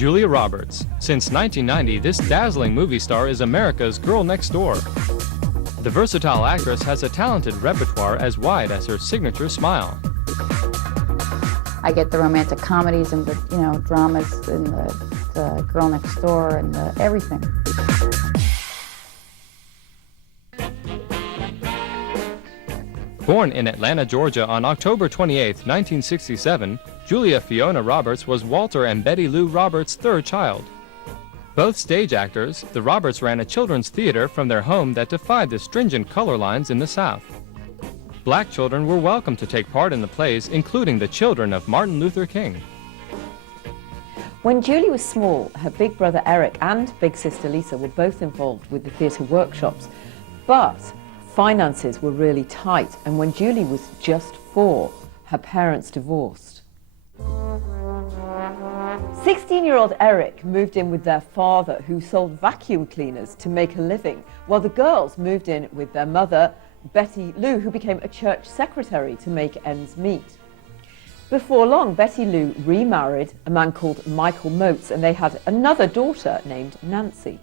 Julia Roberts. Since 1990, this dazzling movie star is America's girl next door. The versatile actress has a talented repertoire as wide as her signature smile. I get the romantic comedies and the, dramas and the girl next door and everything. Born in Atlanta, Georgia on October 28, 1967, Julia Fiona Roberts was Walter and Betty Lou Roberts' third child. Both stage actors, the Roberts ran a children's theater from their home that defied the stringent color lines in the South. Black children were welcome to take part in the plays, including the children of Martin Luther King. When Julie was small, her big brother Eric and big sister Lisa were both involved with the theatre workshops, but finances were really tight, and when Julie was just 4, her parents divorced. 16-year-old Eric moved in with their father, who sold vacuum cleaners to make a living, while the girls moved in with their mother, Betty Lou, who became a church secretary to make ends meet. Before long, Betty Lou remarried a man called Michael Motes, and they had another daughter named Nancy.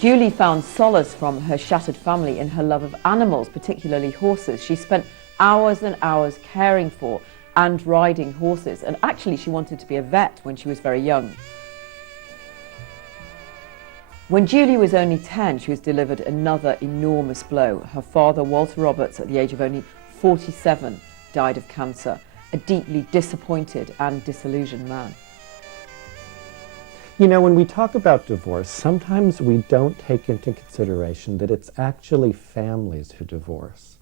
Julie found solace from her shattered family in her love of animals, particularly horses. She spent hours and hours caring for and riding horses, and actually she wanted to be a vet when she was very young. When Julie was only 10, she was delivered another enormous blow. Her father, Walter Roberts, at the age of only 47, died of cancer, a deeply disappointed and disillusioned man. You know, when we talk about divorce, sometimes we don't take into consideration that it's actually families who divorce.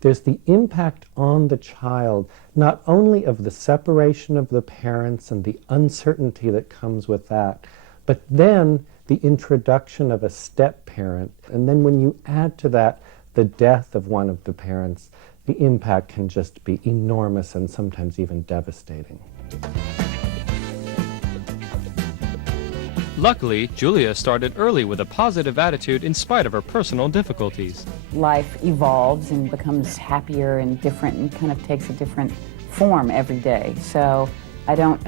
There's the impact on the child, not only of the separation of the parents and the uncertainty that comes with that, but then the introduction of a step-parent. And then when you add to that the death of one of the parents, the impact can just be enormous and sometimes even devastating. Luckily, Julia started early with a positive attitude in spite of her personal difficulties. Life evolves and becomes happier and different and kind of takes a different form every day. So I don't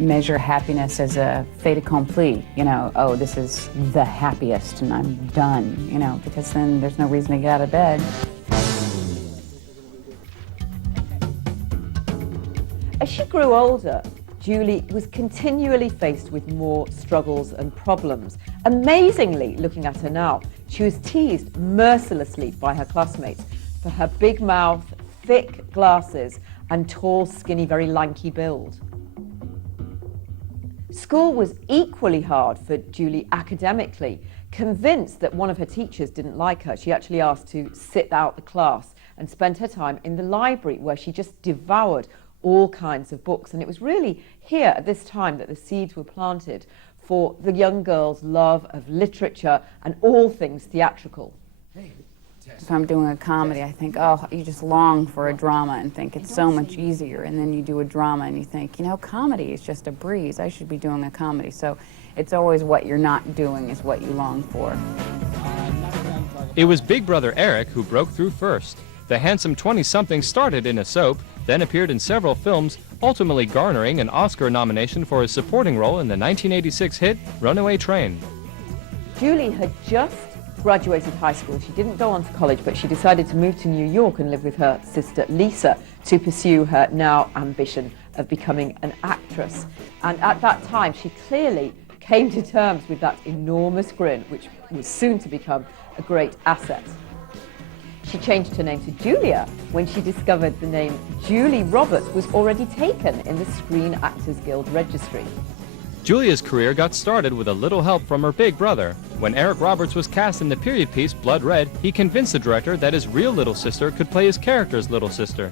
measure happiness as a fait accompli, oh, this is the happiest and I'm done, because then there's no reason to get out of bed. As she grew older, Julie was continually faced with more struggles and problems. Amazingly, looking at her now, she was teased mercilessly by her classmates for her big mouth, thick glasses, and tall, skinny, very lanky build. School was equally hard for Julie academically. Convinced that one of her teachers didn't like her, she actually asked to sit out the class and spend her time in the library, where she just devoured all kinds of books. And it was really here at this time that the seeds were planted for the young girl's love of literature and all things theatrical. If I'm doing a comedy, I think, oh, you just long for a drama and think it's so much easier. And then you do a drama and you think, comedy is just a breeze. I should be doing a comedy. So it's always what you're not doing is what you long for. It was big brother Eric who broke through first. The handsome 20-something started in a soap, then appeared in several films, ultimately garnering an Oscar nomination for his supporting role in the 1986 hit Runaway Train. Julie had just graduated high school. She didn't go on to college, but she decided to move to New York and live with her sister Lisa to pursue her now ambition of becoming an actress. And at that time, she clearly came to terms with that enormous grin, which was soon to become a great asset. She changed her name to Julia when she discovered the name Julie Roberts was already taken in the Screen Actors Guild registry. Julia's career got started with a little help from her big brother. When Eric Roberts was cast in the period piece Blood Red, he convinced the director that his real little sister could play his character's little sister.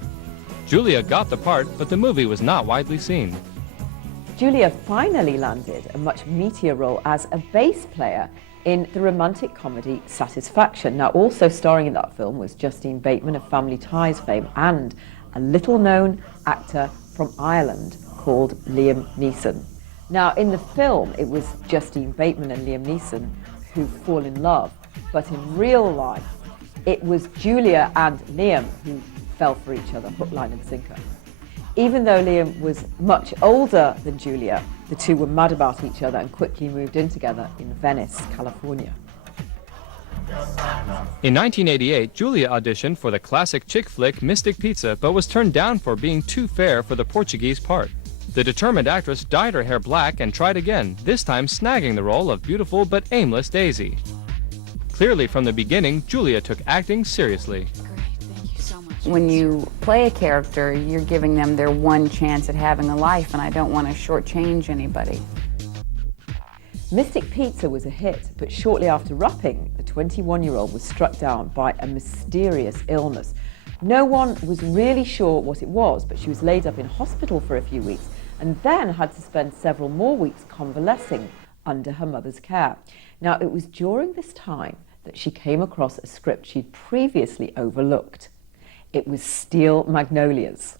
Julia got the part, but the movie was not widely seen. Julia finally landed a much meatier role as a bass player in the romantic comedy Satisfaction. Now, also starring in that film was Justine Bateman of Family Ties fame and a little-known actor from Ireland called Liam Neeson. Now, in the film, it was Justine Bateman and Liam Neeson who fall in love, but in real life, it was Julia and Liam who fell for each other, hook, line and sinker. Even though Liam was much older than Julia, the two were mad about each other and quickly moved in together in Venice, California. In 1988, Julia auditioned for the classic chick flick Mystic Pizza, but was turned down for being too fair for the Portuguese part. The determined actress dyed her hair black and tried again, this time snagging the role of beautiful but aimless Daisy. Clearly from the beginning, Julia took acting seriously. When you play a character, you're giving them their one chance at having a life, and I don't want to shortchange anybody. Mystic Pizza was a hit, but shortly after wrapping, the 21-year-old was struck down by a mysterious illness. No one was really sure what it was, but she was laid up in hospital for a few weeks and then had to spend several more weeks convalescing under her mother's care. Now, it was during this time that she came across a script she'd previously overlooked. It was Steel Magnolias.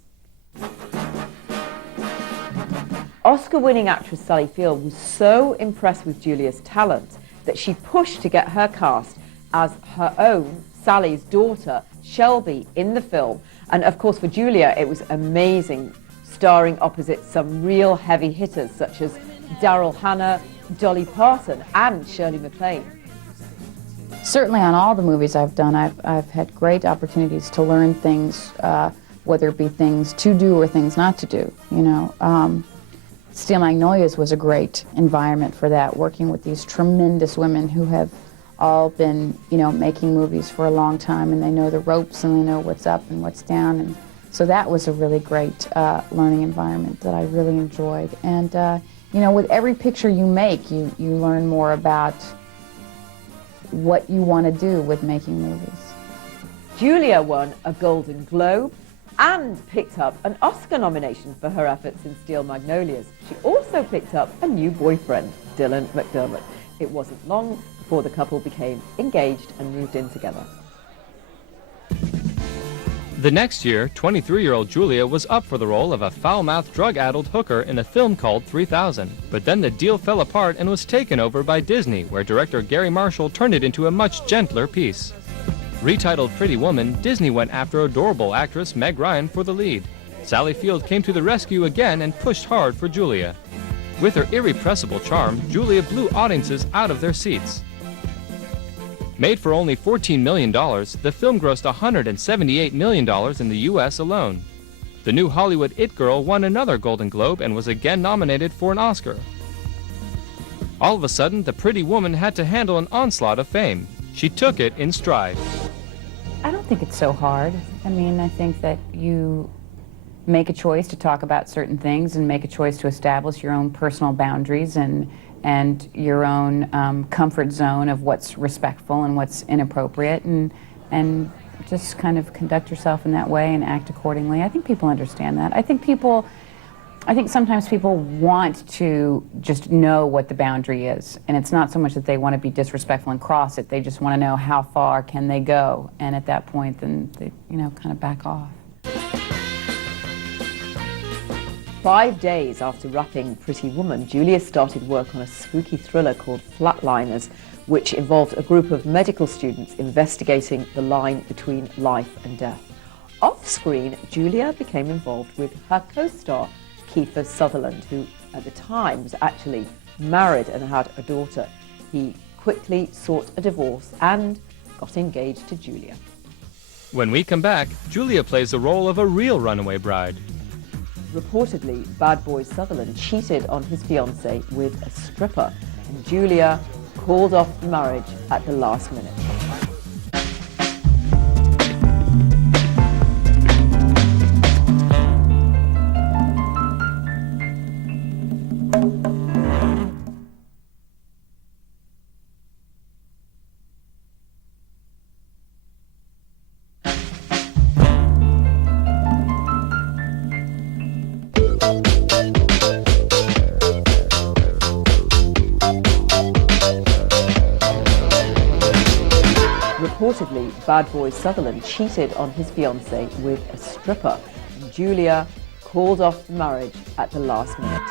Oscar-winning actress Sally Field was so impressed with Julia's talent that she pushed to get her cast as her own, Sally's daughter, Shelby, in the film. And of course for Julia it was amazing, starring opposite some real heavy hitters such as Daryl Hannah, Dolly Parton and Shirley MacLaine. Certainly on all the movies I've done, I've had great opportunities to learn things, whether it be things to do or things not to do, you know. Steel Magnolias was a great environment for that, working with these tremendous women who have all been, you know, making movies for a long time, and they know the ropes and they know what's up and what's down, and so that was a really great learning environment that I really enjoyed. And you know, with every picture you make, you learn more about what you want to do with making movies. Julia won a Golden Globe and picked up an Oscar nomination for her efforts in Steel Magnolias. She also picked up a new boyfriend, Dylan McDermott. It wasn't long before the couple became engaged and moved in together. The next year, 23-year-old Julia was up for the role of a foul-mouthed, drug-addled hooker in a film called 3000. But then the deal fell apart and was taken over by Disney, where director Gary Marshall turned it into a much gentler piece. Retitled Pretty Woman, Disney went after adorable actress Meg Ryan for the lead. Sally Field came to the rescue again and pushed hard for Julia. With her irrepressible charm, Julia blew audiences out of their seats. Made for only $14 million, the film grossed $178 million in the US alone. The new Hollywood It Girl won another Golden Globe and was again nominated for an Oscar. All of a sudden, the pretty woman had to handle an onslaught of fame. She took it in stride. I don't think it's so hard. I mean, I think that you make a choice to talk about certain things and make a choice to establish your own personal boundaries and your own comfort zone of what's respectful and what's inappropriate, and just kind of conduct yourself in that way and act accordingly. I think people understand that. I think sometimes people want to just know what the boundary is, and it's not so much that they want to be disrespectful and cross it, they just want to know how far can they go, and at that point then they, you know, kind of back off. 5 days after wrapping Pretty Woman, Julia started work on a spooky thriller called Flatliners, which involved a group of medical students investigating the line between life and death. Off-screen, Julia became involved with her co-star, Kiefer Sutherland, who at the time was actually married and had a daughter. He quickly sought a divorce and got engaged to Julia. When we come back, Julia plays the role of a real runaway bride. Reportedly, bad boy Sutherland cheated on his fiancée with a stripper, and Julia called off the marriage at the last minute. Reportedly, bad boy Sutherland cheated on his fiancée with a stripper, and Julia called off the marriage at the last minute.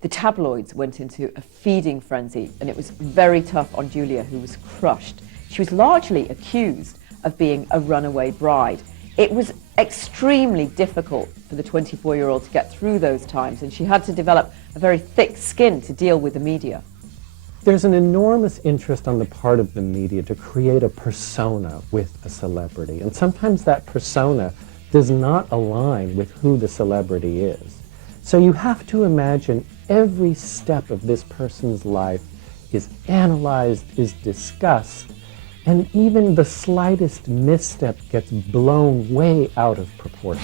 The tabloids went into a feeding frenzy, and it was very tough on Julia, who was crushed. She was largely accused of being a runaway bride. It was extremely difficult for the 24-year-old to get through those times, and she had to develop a very thick skin to deal with the media. There's an enormous interest on the part of the media to create a persona with a celebrity, and sometimes that persona does not align with who the celebrity is. So you have to imagine every step of this person's life is analyzed, is discussed, and even the slightest misstep gets blown way out of proportion.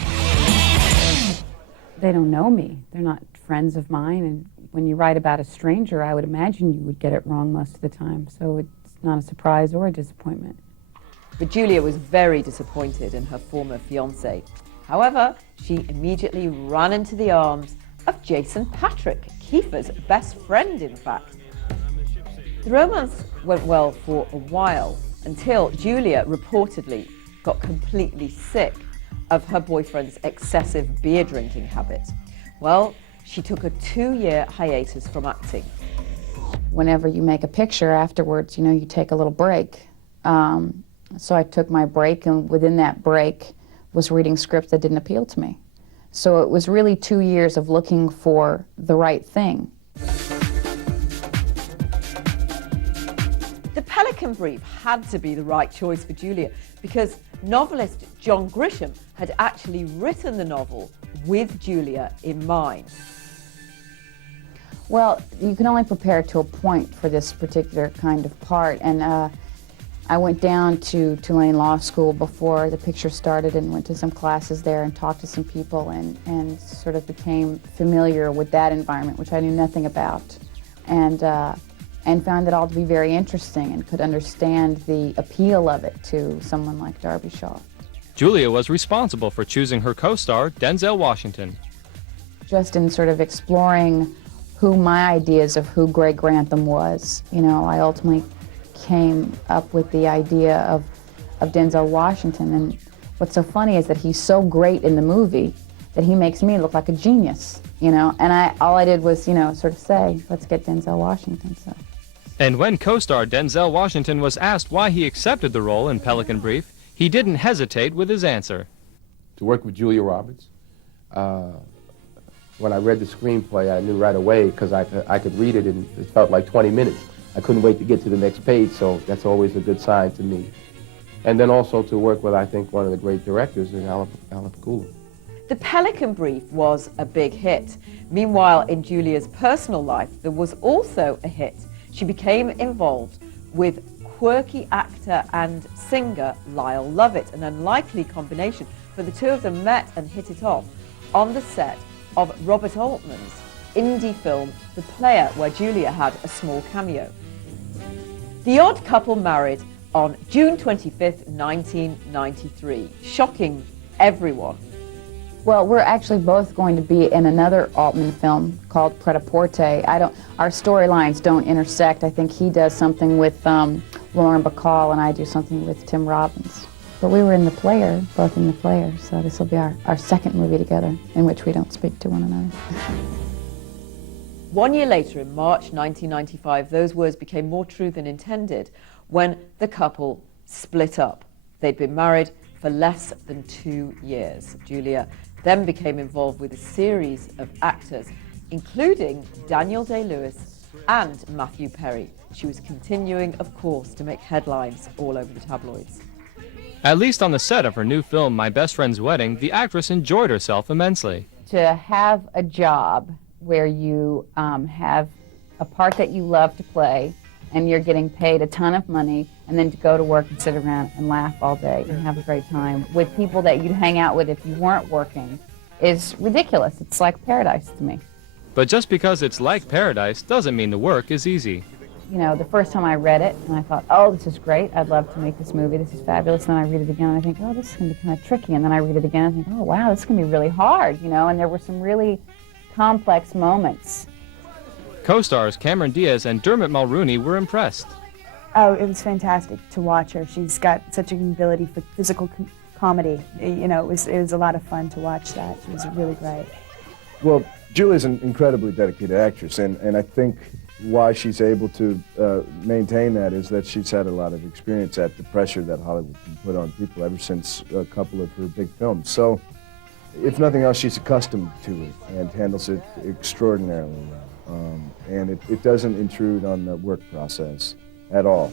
They don't know me. They're not friends of mine, and when you write about a stranger, I would imagine you would get it wrong most of the time, so it's not a surprise or a disappointment. But Julia was very disappointed in her former fiancé. However, she immediately ran into the arms of Jason Patrick, Kiefer's best friend, in fact. The romance went well for a while, until Julia reportedly got completely sick of her boyfriend's excessive beer drinking habit. Well, she took a 2-year hiatus from acting. Whenever you make a picture afterwards, you know, you take a little break. So I took my break, and within that break was reading scripts that didn't appeal to me. So it was really 2 years of looking for the right thing. The Pelican Brief had to be the right choice for Julia because novelist John Grisham had actually written the novel with Julia in mind. Well, you can only prepare to a point for this particular kind of part, and I went down to Tulane Law School before the picture started and went to some classes there and talked to some people and sort of became familiar with that environment, which I knew nothing about, and found it all to be very interesting and could understand the appeal of it to someone like Darby Shaw. Julia was responsible for choosing her co-star, Denzel Washington. Just in sort of exploring who my ideas of who Greg Grantham was, you know, I ultimately came up with the idea of Denzel Washington. And what's so funny is that he's so great in the movie that he makes me look like a genius, you know, and all I did was, you know, sort of say, let's get Denzel Washington. So. And when co-star Denzel Washington was asked why he accepted the role in Pelican Brief, he didn't hesitate with his answer. To work with Julia Roberts, when I read the screenplay, I knew right away because I could read it and it felt like 20 minutes. I couldn't wait to get to the next page, so that's always a good sign to me. And then also to work with, I think, one of the great directors is IBIKUNLE. The Pelican Brief was a big hit. Meanwhile, in Julia's personal life, there was also a hit. She became involved with quirky actor and singer Lyle Lovett, an unlikely combination, but the two of them met and hit it off on the set of Robert Altman's indie film, The Player, where Julia had a small cameo. The odd couple married on June 25th, 1993, shocking everyone. Well, we're actually both going to be in another Altman film called Pret-a-Porter. Our storylines don't intersect. I think he does something with Lauren Bacall and I do something with Tim Robbins. But we were in The Player, both in The Player, so this will be our second movie together in which we don't speak to one another. 1 year later, in March 1995, those words became more true than intended when the couple split up. They'd been married for less than 2 years. Julia then became involved with a series of actors, including Daniel Day-Lewis and Matthew Perry. She was continuing, of course, to make headlines all over the tabloids. At least on the set of her new film, My Best Friend's Wedding, the actress enjoyed herself immensely. To have a job where you have a part that you love to play and you're getting paid a ton of money, and then to go to work and sit around and laugh all day and have a great time with people that you'd hang out with if you weren't working is ridiculous. It's like paradise to me. But just because it's like paradise doesn't mean the work is easy. You know, the first time I read it, and I thought, oh, this is great. I'd love to make this movie. This is fabulous. And then I read it again, and I think, oh, this is going to be kind of tricky. And then I read it again, and I think, oh, wow, this is going to be really hard, you know. And there were some really complex moments. Co-stars Cameron Diaz and Dermot Mulrooney were impressed. Oh, it was fantastic to watch her. She's got such an ability for physical comedy. You know, it was a lot of fun to watch that. She was really great. Well, Julia's an incredibly dedicated actress, and I think why she's able to maintain that is that she's had a lot of experience at the pressure that Hollywood can put on people ever since a couple of her big films. So, if nothing else, she's accustomed to it and handles it extraordinarily well. And it doesn't intrude on the work process at all.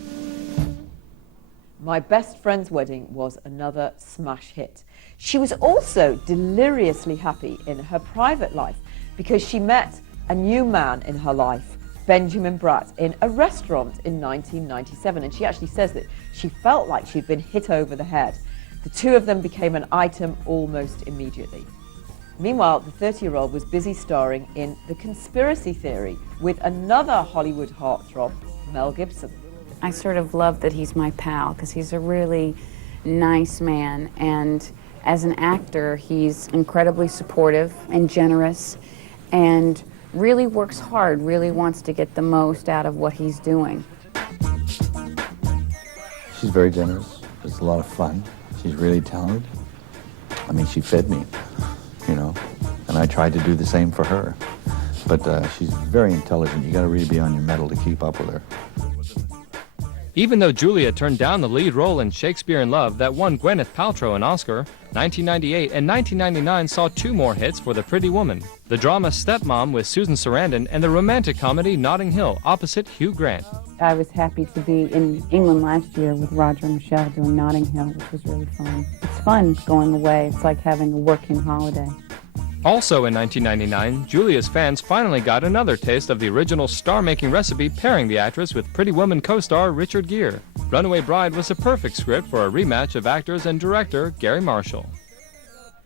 My Best Friend's Wedding was another smash hit. She was also deliriously happy in her private life because she met a new man in her life, Benjamin Bratt, in a restaurant in 1997. And she actually says that she felt like she'd been hit over the head. The two of them became an item almost immediately. Meanwhile, the 30-year-old was busy starring in The Conspiracy Theory with another Hollywood heartthrob, Mel Gibson. I sort of love that he's my pal because he's a really nice man, and as an actor, he's incredibly supportive and generous and really works hard, really wants to get the most out of what he's doing. She's very generous. It's a lot of fun. She's really talented. I mean, she fed me, you know, and I tried to do the same for her. But she's very intelligent. You got to really be on your mettle to keep up with her. Even though Julia turned down the lead role in Shakespeare in Love that won Gwyneth Paltrow an Oscar, 1998 and 1999 saw two more hits for the pretty woman: the drama Stepmom with Susan Sarandon and the romantic comedy Notting Hill opposite Hugh Grant. I was happy to be in England last year with Roger and Michelle doing Notting Hill, which was really fun. It's fun going away. It's like having a working holiday. Also in 1999, Julia's fans finally got another taste of the original star-making recipe pairing the actress with Pretty Woman co-star Richard Gere. Runaway Bride was a perfect script for a rematch of actors and director Gary Marshall.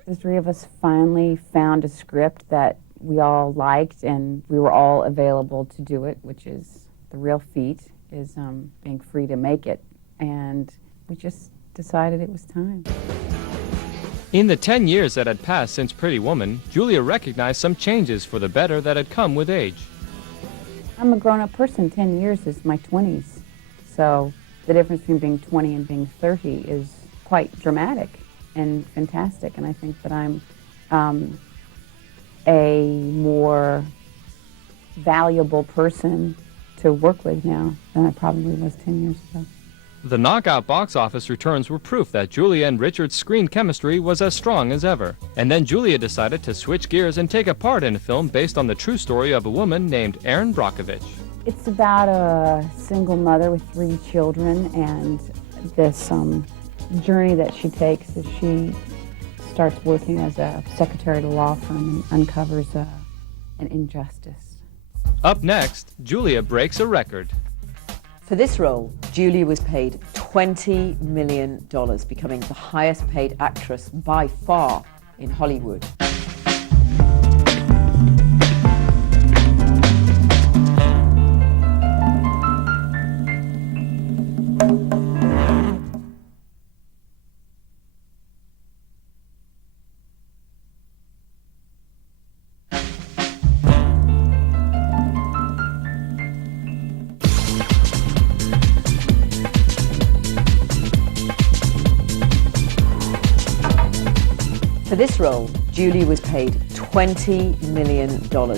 The three of us finally found a script that we all liked, and we were all available to do it, which is the real feat, is being free to make it. And we just decided it was time. In the 10 years that had passed since Pretty Woman, Julia recognized some changes for the better that had come with age. I'm a grown-up person. 10 years is my 20s. So the difference between being 20 and being 30 is quite dramatic and fantastic. And I think that I'm a more valuable person to work with now than I probably was 10 years ago. The knockout box office returns were proof that Julia and Richard's screen chemistry was as strong as ever. And then Julia decided to switch gears and take a part in a film based on the true story of a woman named Erin Brockovich. It's about a single mother with 3 children and this journey that she takes as she starts working as a secretary at a law firm and uncovers an injustice. Up next, Julia breaks a record. For this role, Julia was paid $20 million, becoming the highest paid actress by far in Hollywood. For this role, Julia was paid $20 million,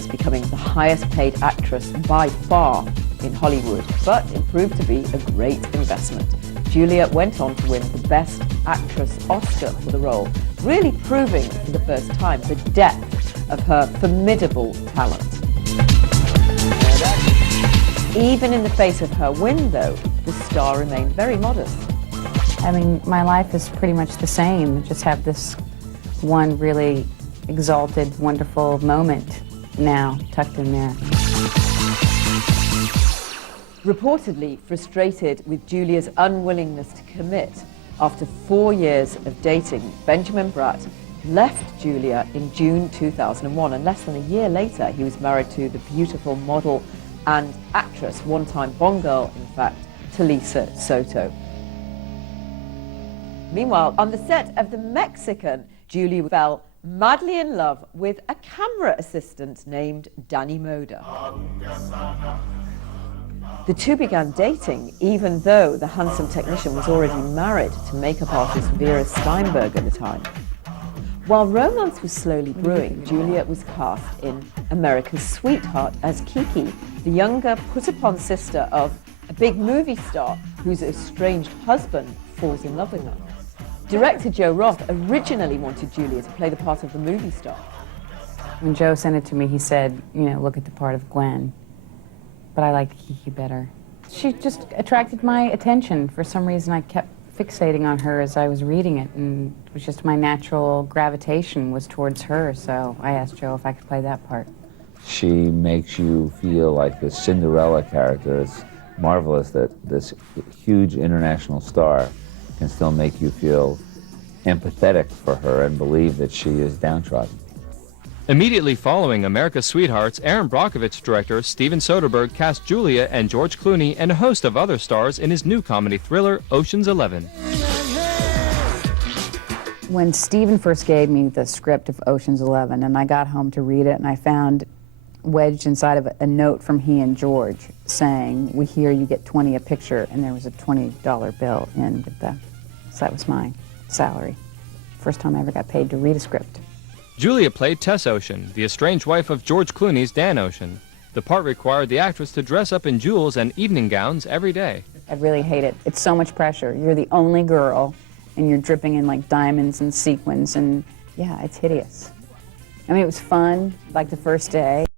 becoming the highest paid actress by far in Hollywood, but it proved to be a great investment. Julia went on to win the Best Actress Oscar for the role, really proving for the first time the depth of her formidable talent. Even in the face of her win, though, the star remained very modest. I mean, my life is pretty much the same. I just have this one really exalted, wonderful moment now tucked in there. Reportedly frustrated with Julia's unwillingness to commit, after 4 years of dating, Benjamin Bratt left Julia in June 2001, and less than a year later he was married to the beautiful model and actress, one-time Bond girl, in fact, Talisa Soto. Meanwhile, on the set of The Mexican, Julia fell madly in love with a camera assistant named Danny Moder. The two began dating, even though the handsome technician was already married to makeup artist Vera Steinberg at the time. While romance was slowly brewing, Julia was cast in America's Sweetheart as Kiki, the younger, put-upon sister of a big movie star whose estranged husband falls in love with her. Director Joe Roth originally wanted Julia to play the part of the movie star. When Joe sent it to me, he said, you know, look at the part of Gwen. But I liked Kiki better. She just attracted my attention. For some reason, I kept fixating on her as I was reading it, and it was just my natural gravitation was towards her, so I asked Joe if I could play that part. She makes you feel like this Cinderella character. It's marvelous that this huge international star can still make you feel empathetic for her and believe that she is downtrodden. Immediately following America's Sweethearts, Aaron Brockovich director Steven Soderbergh cast Julia and George Clooney and a host of other stars in his new comedy thriller, Ocean's 11. When Steven first gave me the script of Ocean's 11 and I got home to read it, and I found wedged inside of it a note from he and George saying, we hear you get 20 a picture, and there was a $20 bill in with that. So that was my salary. First time I ever got paid to read a script. Julia played Tess Ocean, the estranged wife of George Clooney's Dan Ocean. The part required the actress to dress up in jewels and evening gowns every day. I really hate it. It's so much pressure. You're the only girl, and you're dripping in like diamonds and sequins, and yeah, it's hideous. I mean, it was fun, like the first day.